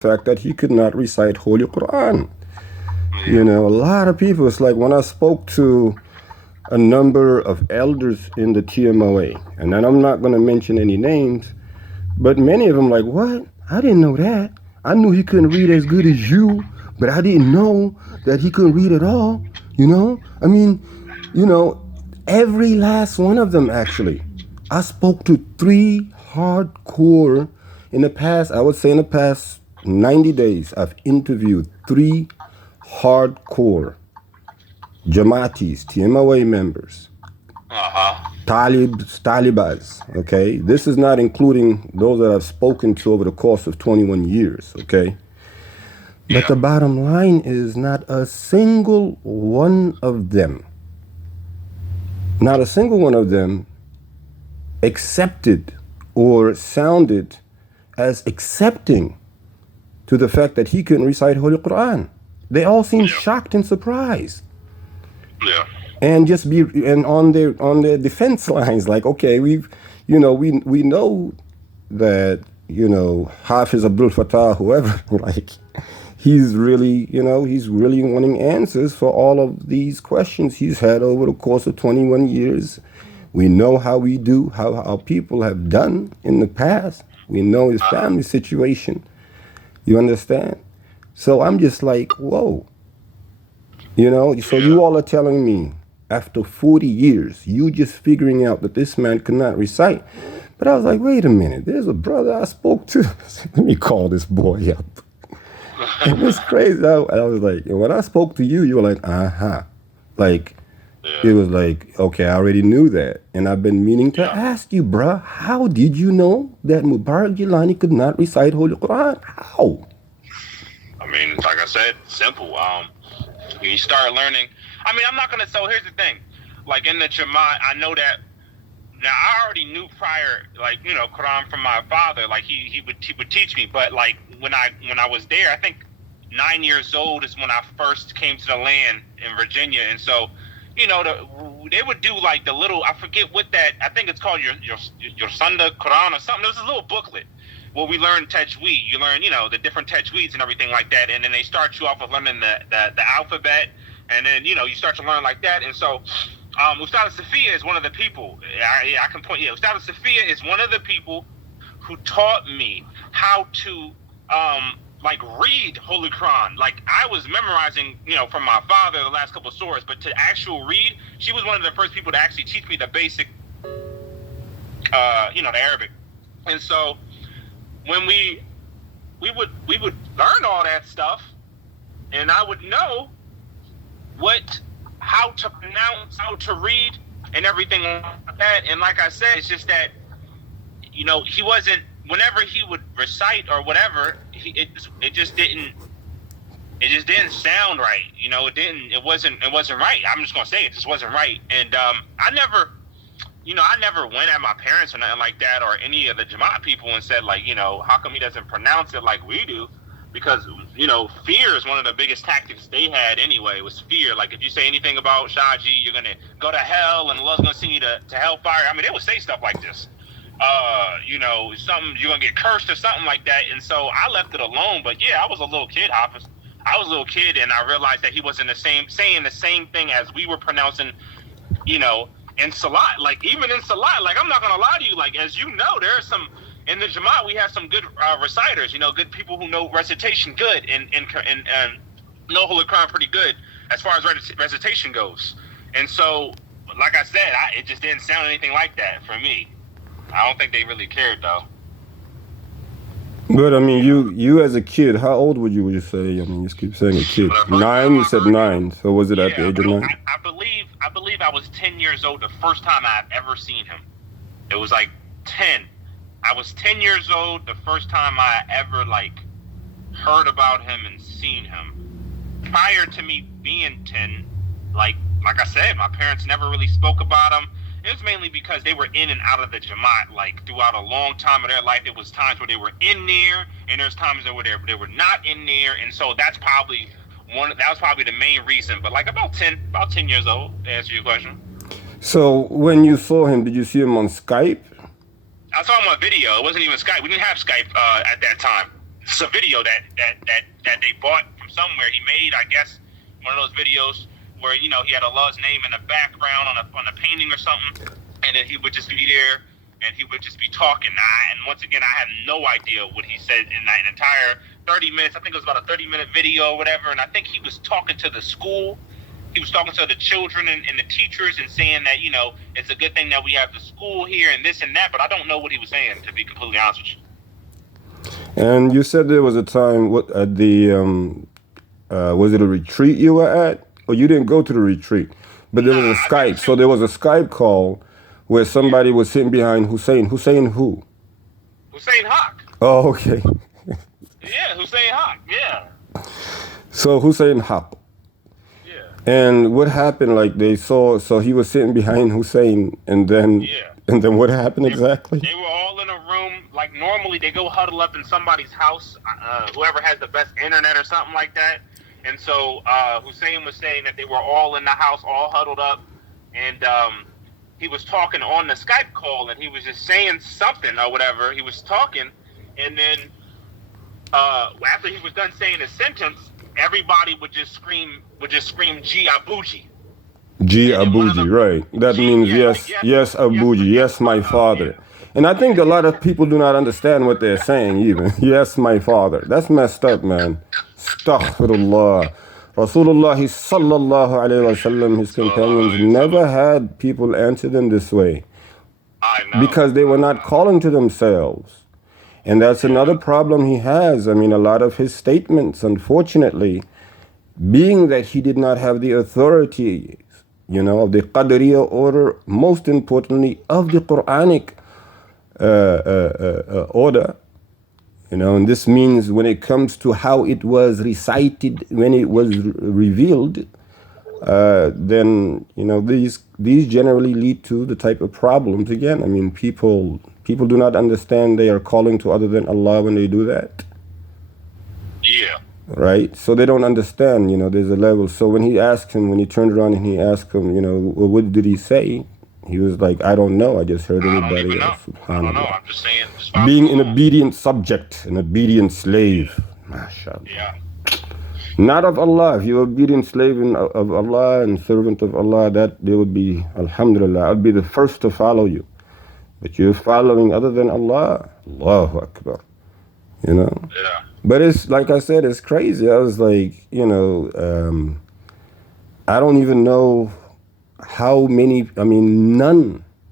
fact that he could not recite Holy Quran. You know, a lot of people, it's like when I spoke to a number of elders in the TMOA, and then I'm not going to mention any names, but many of them like, what? I didn't know that. I knew he couldn't read as good as you, but I didn't know that he couldn't read at all. You know, I mean, you know, every last one of them actually. I spoke to 3 hardcore in the past, I would say in the past 90 days, I've interviewed 3 hardcore Jamaatis, TMOA members, Talibas, okay? This is not including those that I've spoken to over the course of 21 years, okay? But the bottom line is not a single one of them, not a single one of them accepted or sounded as accepting to the fact that he couldn't recite Holy Quran. They all seemed shocked and surprised. Yeah. And just be on their defense lines, like, okay, we know that, you know, Hafiz Abdul Fattah, whoever, like, he's really wanting answers for all of these questions he's had over the course of 21 years. We know how we do, how our people have done in the past. We know his family situation. You understand? So I'm just like, whoa. You know, so you all are telling me after 40 years, you just figuring out that this man could not recite. But I was like, wait a minute, there's a brother I spoke to. Let me call this boy up. It was crazy. I was like, when I spoke to you, you were like, like, it was like, okay, I already knew that. And I've been meaning to ask you, bruh, how did you know that Mubarak Gilani could not recite Holy Quran? How? I mean, like I said, simple. When you start learning, I mean, I'm not gonna. So here's the thing, like in the Jamaat, I know that. Now I already knew prior, like, you know, Quran from my father. Like he would teach me, but like when I was there, I think 9 years old is when I first came to the land in Virginia, and so, you know, they would do like the little, I forget what that, I think it's called your Sunday Quran or something. There was a little booklet where we learn tajweed. You learn, you know, the different tajweeds and everything like that, and then they start you off with learning the alphabet, and then, you know, you start to learn like that. And so Ustad Safiya is one of the people, I can point, Ustad Safiya is one of the people who taught me how to like read Holy Quran. Like I was memorizing, you know, from my father the last couple of surahs, but to actual read, she was one of the first people to actually teach me the basic, you know, the Arabic. And so when we would learn all that stuff, and I would know how to pronounce, how to read, and everything like that. And like I said, it's just that, you know, he wasn't, whenever he would recite or whatever, it just didn't sound right. You know, it wasn't right. I'm just gonna say it just wasn't right. And I never went at my parents or nothing like that, or any of the Jamaat people, and said, like, you know, how come he doesn't pronounce it like we do? Because, you know, fear is one of the biggest tactics they had anyway, was fear. Like, if you say anything about Shaji, you're going to go to hell and Allah's going to send you to hellfire. I mean, they would say stuff like this. You know, something, you're going to get cursed or something like that. And so I left it alone. But yeah, I was a little kid, Hafiz. I was a little kid, and I realized that he wasn't saying the same thing as we were pronouncing, you know, in Salat. Like, even in Salat, like, I'm not going to lie to you. Like, as you know, there are some, in the Jamaat, we have some good reciters, you know, good people who know recitation good and know Holy Quran pretty good as far as recitation goes. And so, like I said, it just didn't sound anything like that for me. I don't think they really cared, though. But I mean, you as a kid, how old would you say? I mean, you just keep saying a kid. 9, you said 9. So was it at the age of 9? I believe I was 10 years old the first time I've ever seen him. It was like 10. I was 10 years old the first time I ever, like, heard about him and seen him. Prior to me being 10, like I said, my parents never really spoke about him. It was mainly because they were in and out of the Jamaat, like, throughout a long time of their life. It was times where they were in there, and there's times where they were not in there, and so that was probably the main reason. But like about 10 years old, to answer your question. So when you saw him, did you see him on Skype? I saw him on video. It wasn't even Skype. We didn't have Skype at that time. It's a video that they bought from somewhere. He made, I guess, one of those videos where he had Allah's name in the background on a painting or something, and then he would just be there and he would just be talking. And once again, I have no idea what he said in that entire 30 minutes. I think it was about a 30-minute video or whatever, and I think he was talking to the school. He was talking to the children and the teachers and saying that, it's a good thing that we have the school here and this and that, but I don't know what he was saying, to be completely honest with you. And you said there was a time at the was it a retreat you were at? Or you didn't go to the retreat, but there was a Skype. So there was a Skype call where somebody was sitting behind Hussein. Hussein who? Hussein Haq. Oh, okay. Yeah, Hussein Haq. Yeah. So Hussein Haq. Yeah. And what happened? Like they saw, so he was sitting behind Hussein, and then what happened exactly? They were all in a room. Like normally, they go huddle up in somebody's house, whoever has the best internet or something like that. And so Hussein was saying that they were all in the house, all huddled up, and he was talking on the Skype call, and he was just saying something or whatever. He was talking, and then after he was done saying his sentence, everybody would just scream G Abuji. G Abuji, right. That means yes Abuji, yes my father. And I think a lot of people do not understand what they're saying even. Yes my father. That's messed up, man. Astaghfirullah. Rasulullah sallallahu alayhi wa sallam, his companions never had people answer them this way. I know. Because they were not calling to themselves. And that's another problem he has. I mean, a lot of his statements, unfortunately, being that he did not have the authority, of the Qadariya order, most importantly, of the Quranic order, and this means when it comes to how it was recited, when it was revealed, then, these generally lead to the type of problems. Again, I mean, people do not understand they are calling to other than Allah when they do that. Yeah. Right? So they don't understand, there's a level. So when he turned around and he asked him, well, what did he say? He was like, I don't know. I just heard everybody else. I don't know. I'm just saying. Being an obedient subject, an obedient slave. MashaAllah. Yeah. Not of Allah. If you're obedient slave of Allah and servant of Allah, that they would be, alhamdulillah, I would be the first to follow you. But you're following other than Allah, Allahu Akbar. Yeah. But it's, like I said, it's crazy. I was like, I don't even know how many,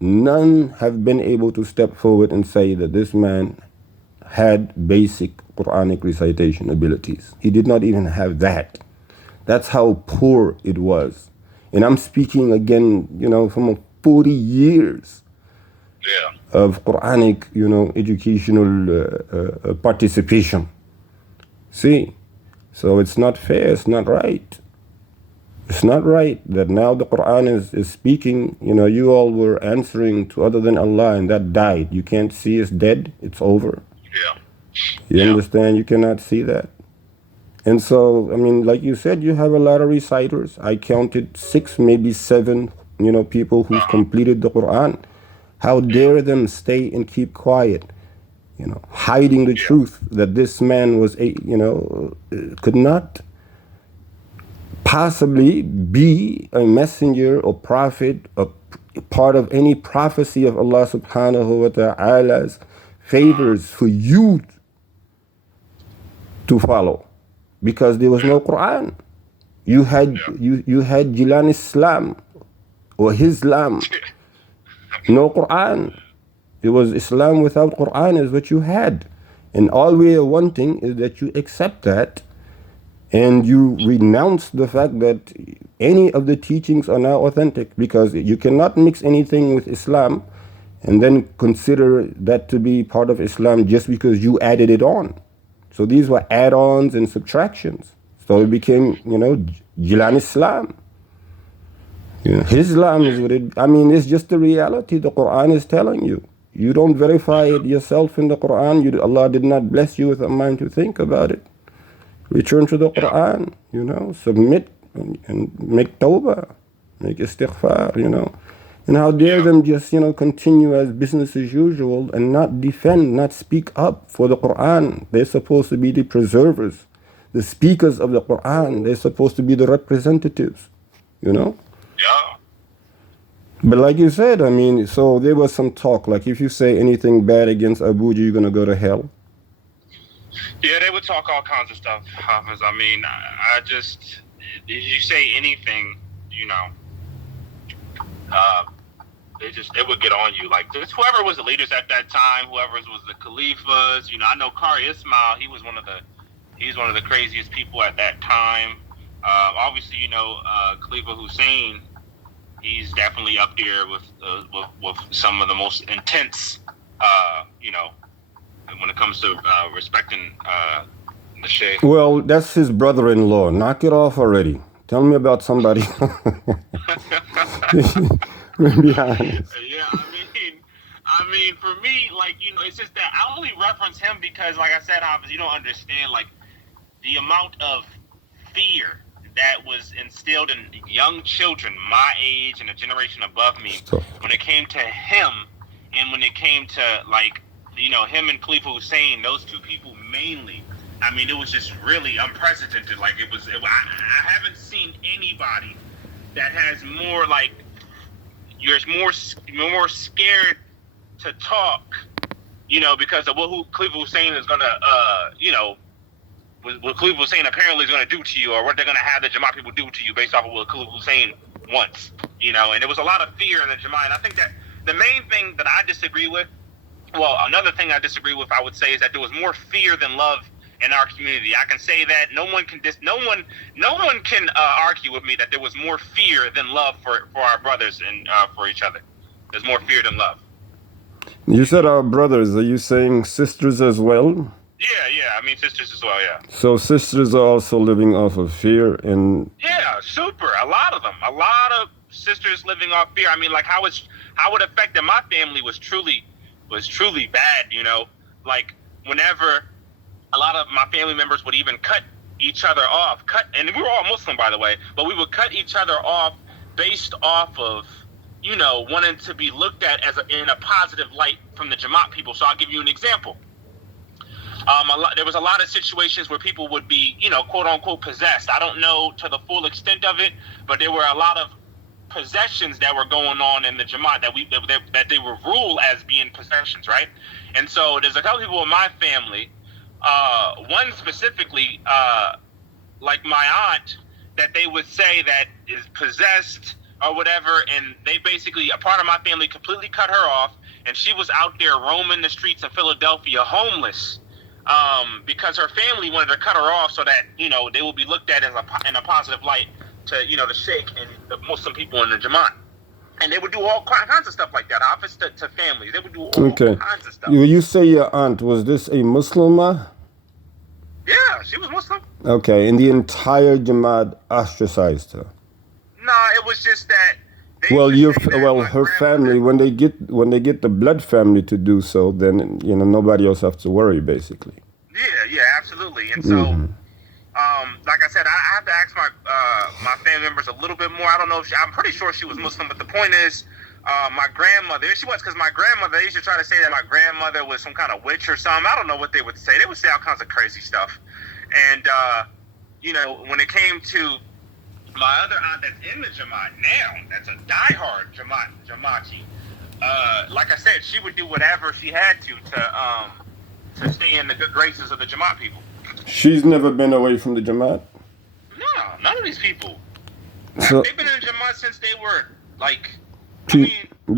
none have been able to step forward and say that this man had basic Quranic recitation abilities. He did not even have that. That's how poor it was. And I'm speaking again, from 40 years of Quranic, educational participation. See? So it's not fair, it's not right. It's not right that now the Quran is speaking, you all were answering to other than Allah and that died. You can't see it's dead, it's over. Yeah. You understand? You cannot see that. And so, like you said, you have a lot of reciters. I counted 6, maybe 7, people who've completed the Quran. How dare them stay and keep quiet, hiding the truth that this man was, could not possibly be a messenger or prophet, a part of any prophecy of Allah subhanahu wa ta'ala's favors for you to follow, because there was no Quran. You had GilaniIslam or Islam, no Quran. It was Islam without Quran is what you had, and all we are wanting is that you accept that. And you renounce the fact that any of the teachings are now authentic, because you cannot mix anything with Islam and then consider that to be part of Islam just because you added it on. So these were add-ons and subtractions. So it became, GilaniIslam. Islam is what it, it's just the reality the Quran is telling you. You don't verify it yourself in the Quran. Allah did not bless you with a mind to think about it. Return to the Quran, submit and make tawbah, make istighfar, And how dare Yeah. them just, continue as business as usual and not defend, not speak up for the Quran. They're supposed to be the preservers, the speakers of the Quran. They're supposed to be the representatives, Yeah. But like you said, I mean, so there was some talk, like if you say anything bad against Abuja, you're going to go to hell. Yeah, they would talk all kinds of stuff, Hafiz. I mean, I just, if you say anything, it would get on you. Like, just whoever was the leaders at that time, whoever was the Khalifas, I know Qari Ismail, he's one of the craziest people at that time. Obviously, Khalifa Hussein, he's definitely up there with some of the most intense, when it comes to respecting the Sheikh. Well, that's his brother-in-law. Knock it off already. Tell me about somebody. Be honest. Yeah, I mean, for me, it's just that I only reference him because, like I said, Hafiz, you don't understand, the amount of fear that was instilled in young children my age and a generation above me when it came to him, and when it came to him and Khalifa Hussein, those two people mainly. I mean, it was just really unprecedented. I haven't seen anybody that has more you're more scared to talk, because of what Khalifa Hussein is gonna what Khalifa Hussein apparently is going to do to you, or what they're going to have the Jamaat people do to you based off of what Khalifa Hussein wants, and there was a lot of fear in the Jamaat. And I think that the main thing that I disagree with, another thing I disagree with, I would say, is that there was more fear than love in our community. I can say that no one can argue with me that there was more fear than love for our brothers and for each other. There's more fear than love. You said our brothers. Are you saying sisters as well? Yeah. I mean, sisters as well, yeah. So sisters are also living off of fear and... Yeah, super. A lot of them. A lot of sisters living off fear. I mean, how it affected my family was truly bad, whenever a lot of my family members would even cut each other off, and we were all Muslim, by the way, but we would cut each other off based off of, wanting to be looked at in a positive light from the Jamaat people. So I'll give you an example. There was a lot of situations where people would be, quote unquote, possessed. I don't know to the full extent of it, but there were a lot of possessions that were going on in the Jamaat that they were ruled as being possessions, right? And so there's a couple people in my family, one specifically, like my aunt, that they would say that is possessed or whatever, and they basically, a part of my family completely cut her off, and she was out there roaming the streets of Philadelphia homeless. Because her family wanted to cut her off so that, they would be looked at in a positive light to, the Sheikh and the Muslim people in the Jamaat. And they would do all kinds of stuff like that, opposite to families. They would do all kinds of stuff. You say your aunt, was this a Muslimah? Yeah, she was Muslim. Okay, and the entire Jamaat ostracized her? No, it was just that... her family, when they get the blood family to do so, then nobody else has to worry, basically. Yeah, absolutely. And so, like I said, I have to ask my family members a little bit more. I don't know if I'm pretty sure she was Muslim, but the point is, my grandmother, she was, because my grandmother, they used to try to say that my grandmother was some kind of witch or something. I don't know what they would say. They would say all kinds of crazy stuff. And when it came to my other aunt that's in the Jamaat now, that's a diehard Jamaati. Like I said, she would do whatever she had to stay in the good graces of the Jamaat people. She's never been away from the Jamaat? No, none of these people. So, they've been in the Jamaat since they were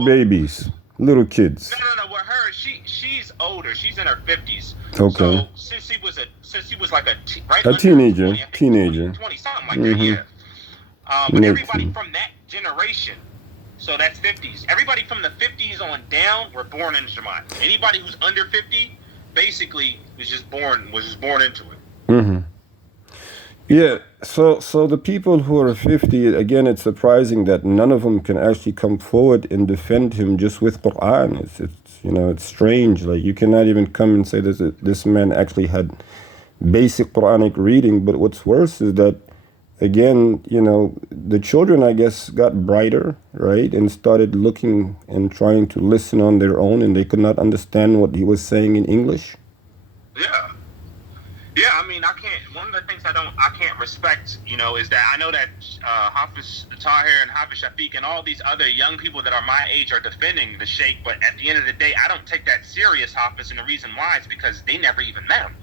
babies, little kids. No. With her, she's older. She's in her 50s. Okay. So since she was like a teenager, 20, something like that. Yeah. But everybody from that generation, so that's 50s. Everybody from the 50s on down were born in Jamaat. Anybody who's under 50, basically, was just born into it. Mm-hmm. Yeah. So the people who are 50, again, it's surprising that none of them can actually come forward and defend him just with Quran. It's strange. Like, you cannot even come and say this man actually had basic Quranic reading. But what's worse is that again, the children, I guess, got brighter, right, and started looking and trying to listen on their own, and they could not understand what he was saying in English. Yeah. Yeah, I mean, I can't. One of the things I can't respect, is that I know that Hafiz Tahir and Hafiz Shafiq and all these other young people that are my age are defending the Sheikh, but at the end of the day, I don't take that serious, Hafiz, and the reason why is because they never even met him.